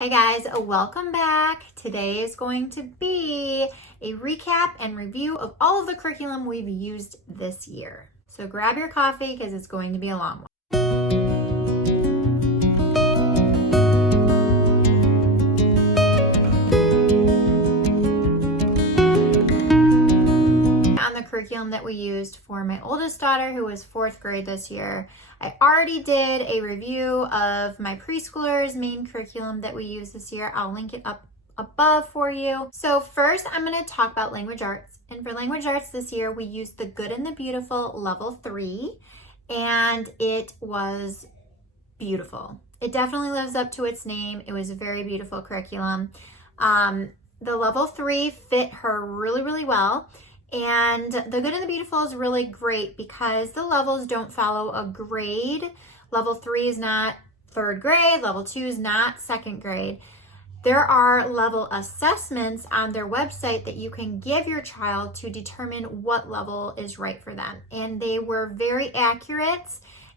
Hey guys, welcome back. Today is going to be a recap and review of all of the curriculum we've used this year. So grab your coffee because it's going to be a long one. On the curriculum that we used for my oldest daughter, who was fourth grade this year, I already did a review of my preschoolers' main curriculum that we used this year. I'll link it up above for you. So first, I'm going to talk about language arts. And for language arts this year, we used The Good and the Beautiful Level 3, and it was beautiful. It definitely lives up to its name. It was a very beautiful curriculum. The Level 3 fit her really, really well. And The Good and the Beautiful is really great because the levels don't follow a grade. Level 3 is not third grade. Level 2 is not second grade. There are level assessments on their website that you can give your child to determine what level is right for them. And they were very accurate.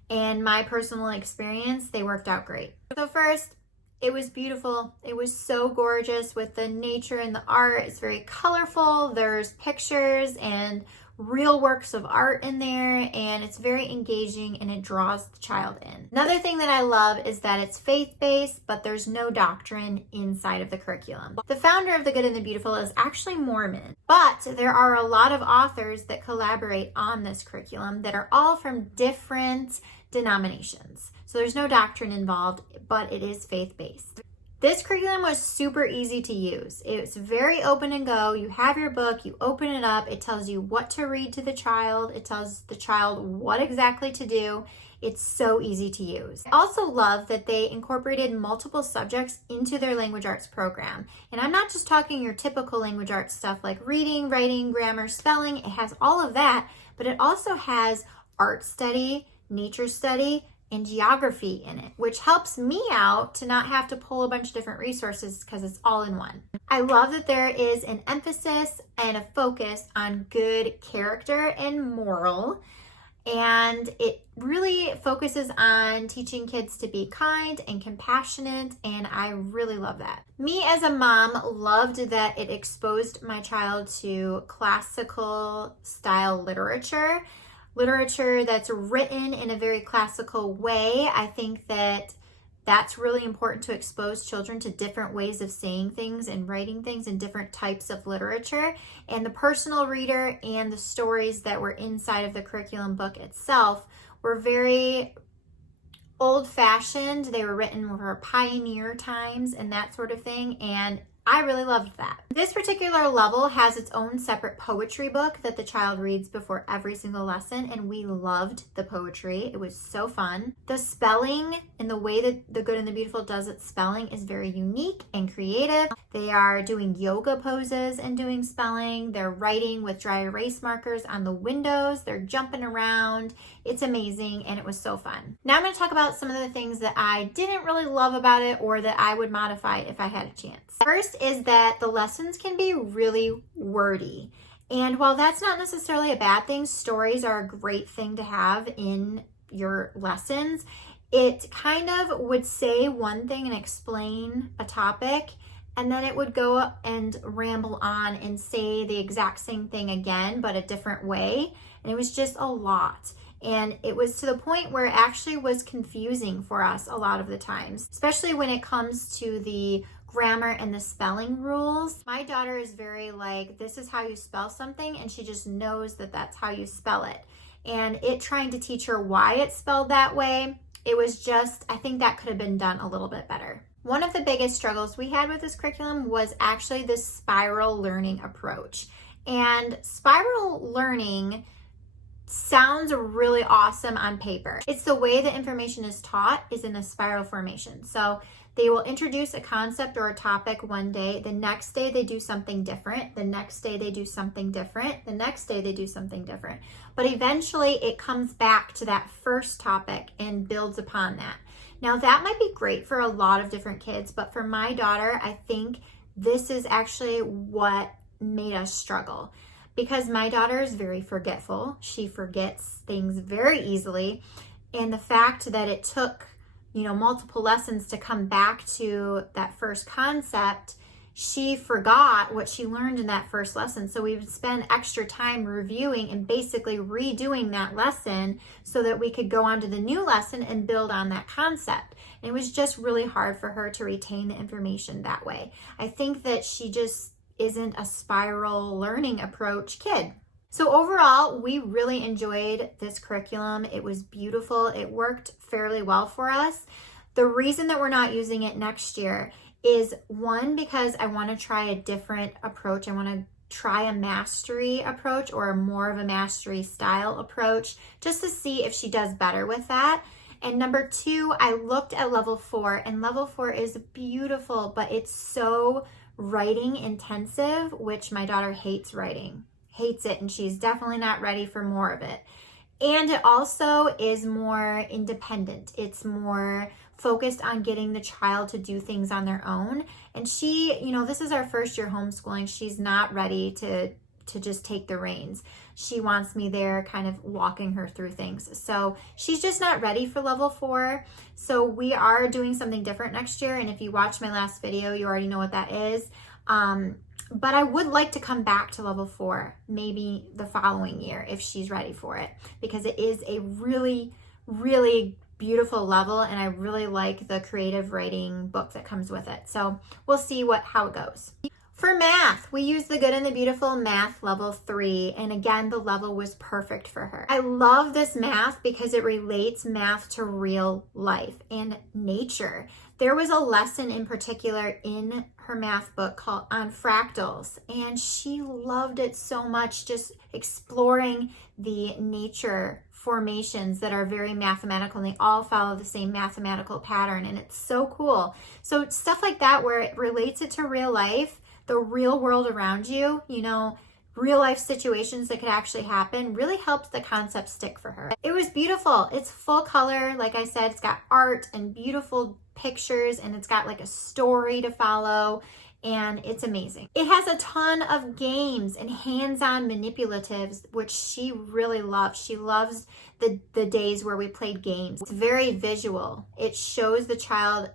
And my personal experience, they worked out great. So first, it was beautiful. It was so gorgeous with the nature and the art. It's very colorful. There's pictures and real works of art in there, and it's very engaging and it draws the child in. Another thing that I love is that it's faith-based, but there's no doctrine inside of the curriculum. The founder of The Good and the Beautiful is actually Mormon, but there are a lot of authors that collaborate on this curriculum that are all from different denominations. So there's no doctrine involved, but it is faith-based. This curriculum was super easy to use. It's very open and go. You have your book, you open it up, it tells you what to read to the child, it tells the child what exactly to do. It's so easy to use. I also love that they incorporated multiple subjects into their language arts program. And I'm not just talking your typical language arts stuff like reading, writing, grammar, spelling. It has all of that, but it also has art study, nature study, and geography in it, which helps me out to not have to pull a bunch of different resources because it's all in one. I love that there is an emphasis and a focus on good character and moral, and it really focuses on teaching kids to be kind and compassionate, and I really love that. Me as a mom loved that it exposed my child to classical style literature that's written in a very classical way. I think that that's really important to expose children to different ways of saying things and writing things and different types of literature. And the personal reader and the stories that were inside of the curriculum book itself were very old-fashioned. They were written for pioneer times and that sort of thing. And I really loved that. This particular level has its own separate poetry book that the child reads before every single lesson, and we loved the poetry. It was so fun. The spelling and the way that The Good and the Beautiful does its spelling is very unique and creative. They are doing yoga poses and doing spelling. They're writing with dry erase markers on the windows. They're jumping around. It's amazing, and it was so fun. Now I'm going to talk about some of the things that I didn't really love about it or that I would modify if I had a chance. First is that the lessons can be really wordy. And while that's not necessarily a bad thing, stories are a great thing to have in your lessons. It kind of would say one thing and explain a topic, and then it would go and ramble on and say the exact same thing again, but a different way. And it was just a lot. And it was to the point where it actually was confusing for us a lot of the times, especially when it comes to the grammar and the spelling rules. My daughter is very like, this is how you spell something, and she just knows that that's how you spell it. And it trying to teach her why it's spelled that way, it was just, I think that could have been done a little bit better. One of the biggest struggles we had with this curriculum was actually this spiral learning approach. And spiral learning sounds really awesome on paper. It's the way the information is taught is in a spiral formation. So they will introduce a concept or a topic one day. The next day they do something different. The next day they do something different. The next day they do something different. But eventually it comes back to that first topic and builds upon that. Now that might be great for a lot of different kids, but for my daughter, I think this is actually what made us struggle. Because my daughter is very forgetful. She forgets things very easily. And the fact that it took multiple lessons to come back to that first concept, she forgot what she learned in that first lesson. So we would spend extra time reviewing and basically redoing that lesson so that we could go on to the new lesson and build on that concept. And it was just really hard for her to retain the information that way. I think that she just isn't a spiral learning approach kid. So overall, we really enjoyed this curriculum. It was beautiful. It worked fairly well for us. The reason that we're not using it next year is, one, because I want to try a different approach. I want to try a mastery approach or more of a mastery style approach just to see if she does better with that. And number two, I looked at level 4, and level 4 is beautiful, but it's so writing intensive, which my daughter hates writing, hates it, and she's definitely not ready for more of it. And it also is more independent. It's more focused on getting the child to do things on their own. And she, this is our first year homeschooling. She's not ready to just take the reins. She wants me there kind of walking her through things. So she's just not ready for level 4. So we are doing something different next year. And if you watched my last video, you already know what that is. But I would like to come back to level 4, maybe the following year if she's ready for it, because it is a really, really beautiful level, and I really like the creative writing book that comes with it. So we'll see how it goes. For math, we used the Good and the Beautiful Math level 3, and again, the level was perfect for her. I love this math because it relates math to real life and nature. There was a lesson in particular in her math book called on fractals, and she loved it so much, just exploring the nature formations that are very mathematical, and they all follow the same mathematical pattern, and it's so cool. So stuff like that where it relates it to real life, the real world around you, real life situations that could actually happen, really helps the concept stick for her. It was beautiful. It's full color. Like I said, it's got art and beautiful pictures, and it's got like a story to follow, and it's amazing. It has a ton of games and hands-on manipulatives, which she really loves. She loves the days where we played games. It's very visual. It shows the child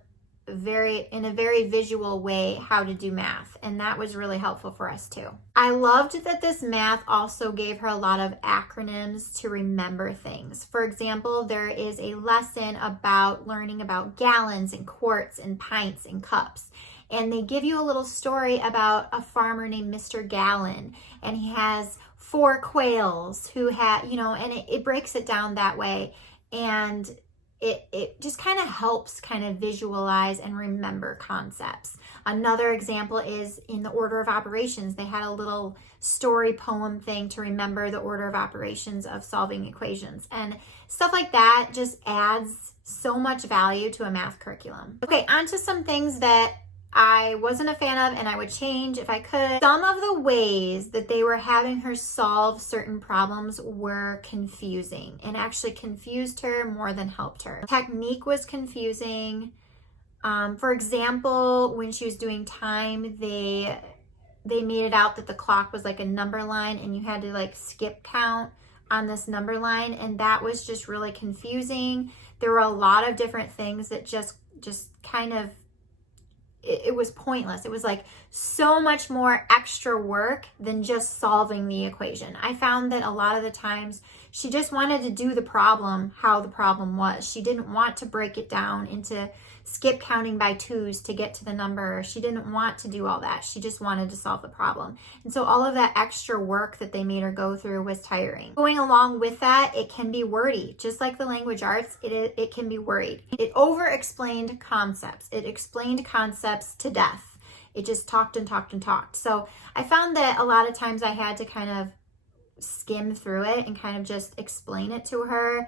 in a very visual way how to do math, and that was really helpful for us too. I loved that this math also gave her a lot of acronyms to remember things. For example, there is a lesson about learning about gallons and quarts and pints and cups, and they give you a little story about a farmer named Mr. Gallon, and he has 4 quails who had, and it breaks it down that way, and it just kind of helps kind of visualize and remember concepts. Another example is in the order of operations. They had a little story poem thing to remember the order of operations of solving equations, and stuff like that just adds so much value to a math curriculum. Okay, on to some things that I wasn't a fan of and I would change if I could. Some of the ways that they were having her solve certain problems were confusing and actually confused her more than helped her. Technique was confusing. For example, when she was doing time, they made it out that the clock was like a number line and you had to like skip count on this number line, and that was just really confusing. There were a lot of different things that just kind of, it was pointless. It was like so much more extra work than just solving the equation. I found that a lot of the times she just wanted to do the problem how the problem was. She didn't want to break it down into skip counting by 2s to get to the number. She didn't want to do all that. She just wanted to solve the problem. And so all of that extra work that they made her go through was tiring. Going along with that, it can be wordy. Just like the language arts, it can be worried. It over-explained concepts. It explained concepts to death. It just talked and talked and talked. So I found that a lot of times I had to kind of skim through it and kind of just explain it to her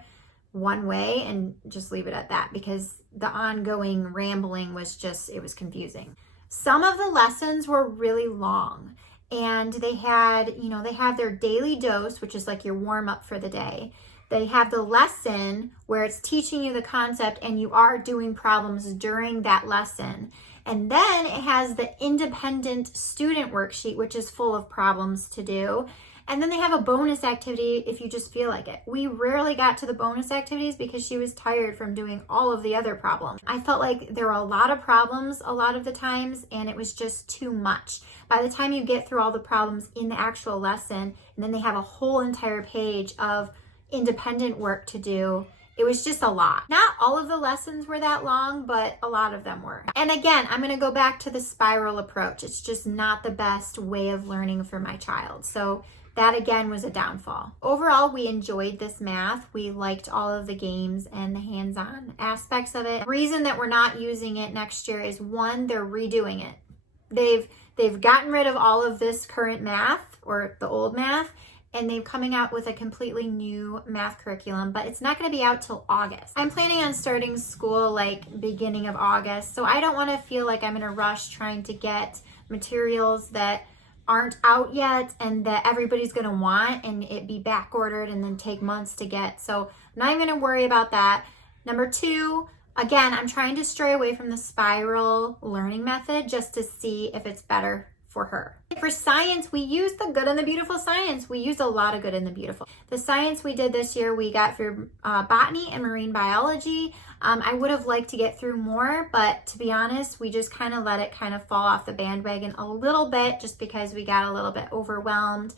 one way and just leave it at that, because the ongoing rambling was just, it was confusing. Some of the lessons were really long, and they had, they have their daily dose, which is like your warm up for the day. They have the lesson where it's teaching you the concept and you are doing problems during that lesson. And then it has the independent student worksheet, which is full of problems to do. And then they have a bonus activity if you just feel like it. We rarely got to the bonus activities because she was tired from doing all of the other problems. I felt like there were a lot of problems a lot of the times, and it was just too much. By the time you get through all the problems in the actual lesson, and then they have a whole entire page of independent work to do, it was just a lot. Not all of the lessons were that long, but a lot of them were. And again, I'm gonna go back to the spiral approach. It's just not the best way of learning for my child. So that again was a downfall. Overall, we enjoyed this math. We liked all of the games and the hands-on aspects of it. The reason that we're not using it next year is, one, they're redoing it. They've gotten rid of all of this current math, or the old math, and they're coming out with a completely new math curriculum, but it's not going to be out till August. I'm planning on starting school like beginning of August, so I don't want to feel like I'm in a rush trying to get materials that aren't out yet and that everybody's going to want, and it be back ordered and then take months to get. So I'm not even going to worry about that. Number two, again, I'm trying to stray away from the spiral learning method just to see if it's better for her. For science, we used the good and the beautiful science. We used a lot of good and the beautiful. The science we did this year, we got through botany and marine biology. I would have liked to get through more, but to be honest, we just kind of let it kind of fall off the bandwagon a little bit just because we got a little bit overwhelmed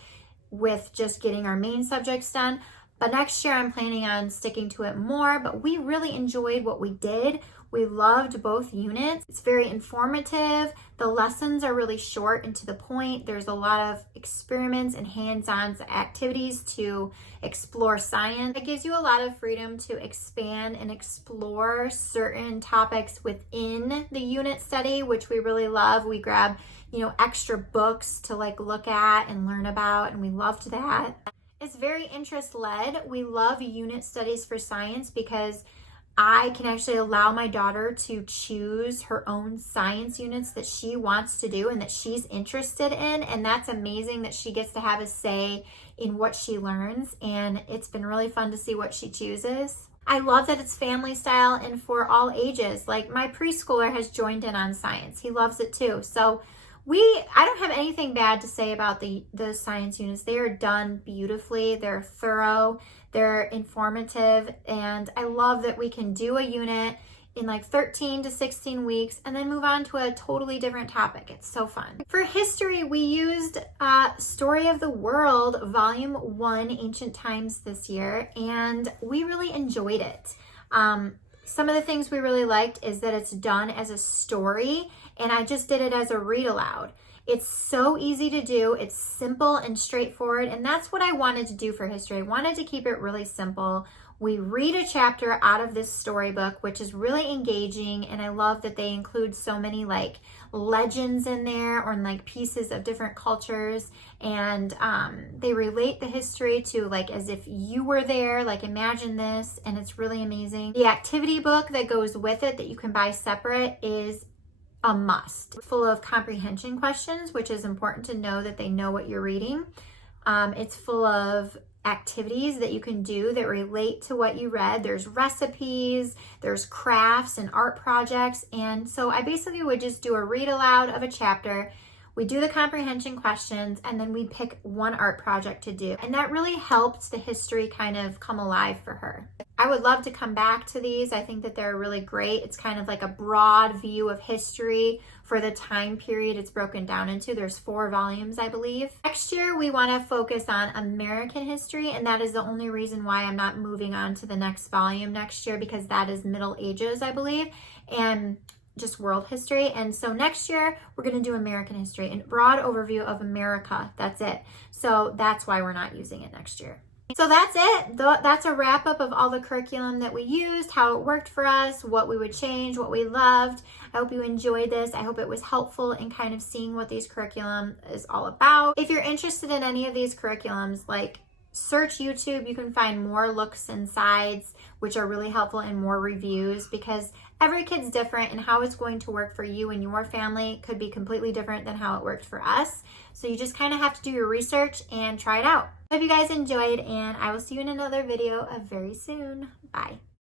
with just getting our main subjects done. But next year, I'm planning on sticking to it more, but we really enjoyed what we did. We loved both units. It's very informative. The lessons are really short and to the point. There's a lot of experiments and hands-on activities to explore science. It gives you a lot of freedom to expand and explore certain topics within the unit study, which we really love. We grab, extra books to look at and learn about, and we loved that. It's very interest-led. We love unit studies for science because I can actually allow my daughter to choose her own science units that she wants to do and that she's interested in. And that's amazing that she gets to have a say in what she learns. And it's been really fun to see what she chooses. I love that it's family style and for all ages. Like my preschooler has joined in on science. He loves it too. So I don't have anything bad to say about the science units. They are done beautifully. They're thorough, they're informative, and I love that we can do a unit in 13 to 16 weeks and then move on to a totally different topic. It's so fun. For history, we used Story of the World, Volume 1, Ancient Times this year, and we really enjoyed it. Some of the things we really liked is that it's done as a story, and I just did it as a read aloud. It's so easy to do. It's simple and straightforward, and that's what I wanted to do for history. I wanted to keep it really simple. We read a chapter out of this storybook, which is really engaging, and I love that they include so many legends in there or pieces of different cultures, and they relate the history to as if you were there, imagine this, and it's really amazing. The activity book that goes with it that you can buy separate is a must. It's full of comprehension questions, which is important to know that they know what you're reading. It's full of activities that you can do that relate to what you read. There's recipes, there's crafts and art projects. And so I basically would just do a read aloud of a chapter. We do the comprehension questions, and then we pick one art project to do. And that really helped the history kind of come alive for her. I would love to come back to these. I think that they're really great. It's kind of like a broad view of history for the time period it's broken down into. There's 4 volumes, I believe. Next year, we want to focus on American history, and that is the only reason why I'm not moving on to the next volume next year, because that is Middle Ages, I believe, and just world history. And so next year, we're going to do American history and broad overview of America. That's it. So that's why we're not using it next year. So that's it. That's a wrap up of all the curriculum that we used, how it worked for us, what we would change, what we loved. I hope you enjoyed this. I hope it was helpful in kind of seeing what these curriculum is all about. If you're interested in any of these curriculums, search YouTube. You can find more looks and sides, which are really helpful, and more reviews, because every kid's different, and how it's going to work for you and your family could be completely different than how it worked for us. So you just kind of have to do your research and try it out. Hope you guys enjoyed, and I will see you in another video very soon. Bye.